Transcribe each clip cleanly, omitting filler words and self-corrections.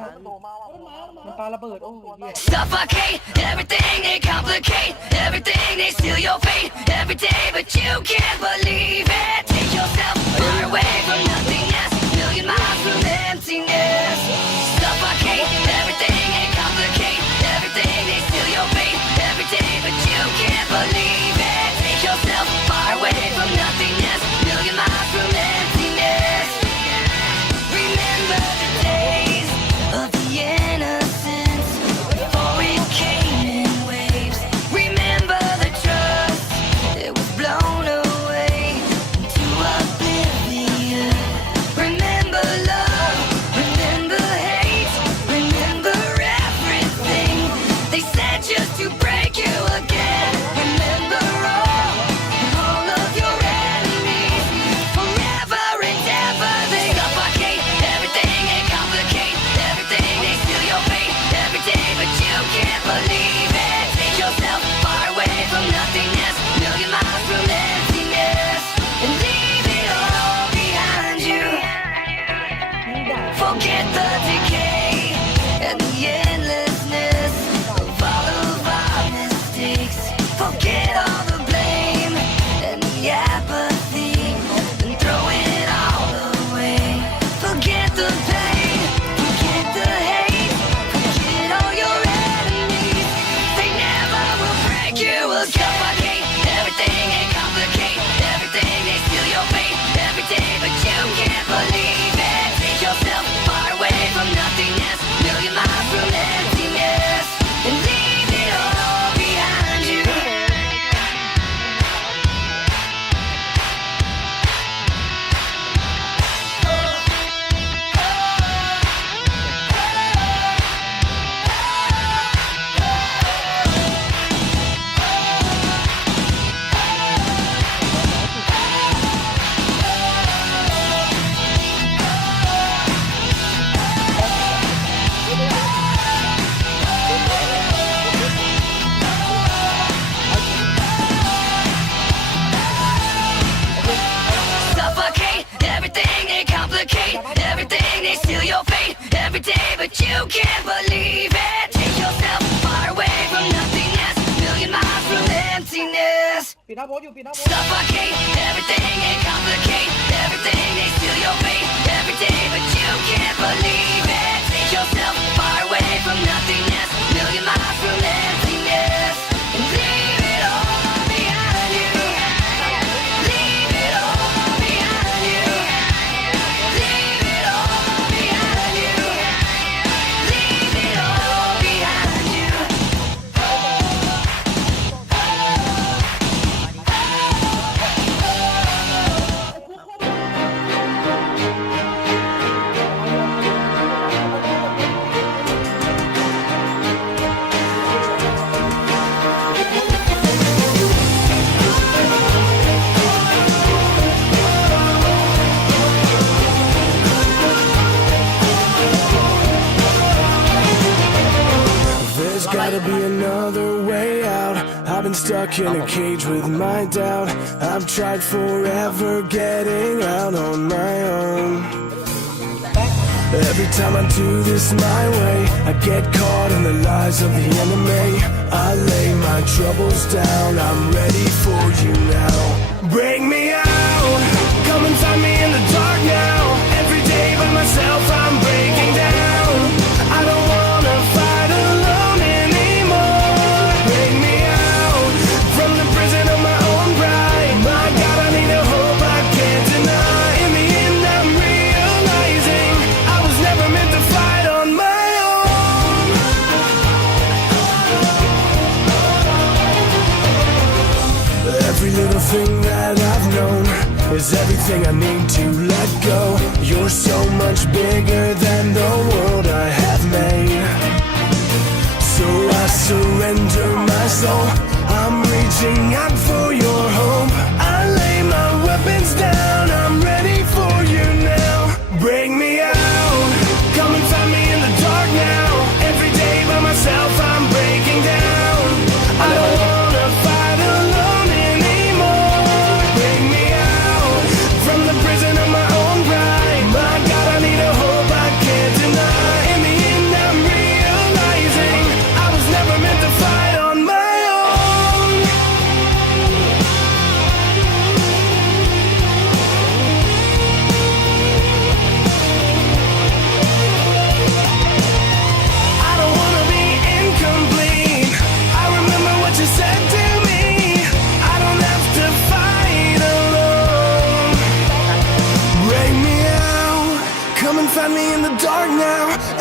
มันปาระเบิดโอ้ย Suffocate everything, they complicate everything, they steal your fate every day, but you can't believe it. Take yourself far away from nothingness, million miles from emptiness. Suffocate everything, they complicate everything, they steal your fate every day, but you can't believe it. Take yourself far away from nothingness, million miles from emptiness. Remember the days of the innocence before it came in waves. Remember the trust that was blown away into oblivion. Remember love, remember hate, remember everything they said just to break you again. Remember all of your enemies, forever and ever they suffocate everything, they complicate everything, they steal your fate every day, but you can't believe it. Take yourself far away from nothingness, million miles from emptiness, and leave it all behind you. Forget the decay and the endlessness of all of our mistakes. Forget all the blame and the apathy, and throw it all away. Forget the pain, forget the hate, forget all your enemies. They never will break you. Will suffocate everything and complicate everything. They steal your fate every day, but you can't believe it. Take yourself far away from nothingness, million miles from emptiness, and leave it all behind you. Suffocate everything, they complicate everything, they steal your fate every day, but you can't believe it. Take yourself far away from nothingness, million miles from emptiness. ปิดหน้าโบสอยู่ปิดหน้าโบส Suffocate everything, they complicate everything, they steal your fate every day, but you can't believe it. Take yourself far away from nothingness, million miles from emptiness, and leave it all behind you. Leave it all behind you. Leave it all behind you. Leave it all behind you. There's gotta be another way out. I've been stuck in a cage with my doubt. I've tried forever getting out on my own. Every time I do this my way, I get caught in the lies of the enemy. I lay my troubles down, I'm ready for you now. Bring me out, come and find me in the dark now. Every day by myself I'm breaking down. I don't wanna fight alone anymore. Bring me out from the prison of my own pride. My God, I need a hope I can't deny. In the end I'm realizing I was never meant to fight on my own. Every little thing that I've known is everything I need to let go. You're so much bigger than the world I have made. So I surrender my soul. I'm reaching out for your hope. I lay my weapons down. I'm ready for you now. Bring me out. Come and find me in the dark now. Every day by myself I'm breaking down. I don't wanna fight alone anymore. Bring me out from the prison of my own pride. My God, I need a hope I can't deny. In the end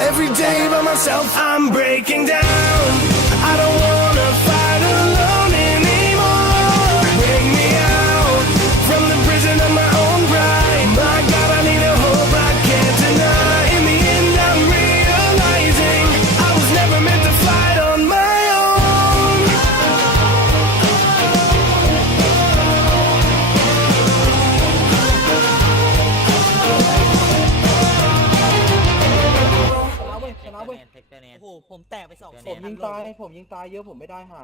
Every day by myself, I'm breaking down. I don't wanna fight alone anymore. Bring me out from the prison of my own pride. My God, I need a hope I can't deny. In the end, I'm realizing I was never meant to fight on my own.ชนะเว้ย เทคเตอร์เนน โอ้โหผมแตกไป2 ผมยิงตายเยอะผมไม่ได้หา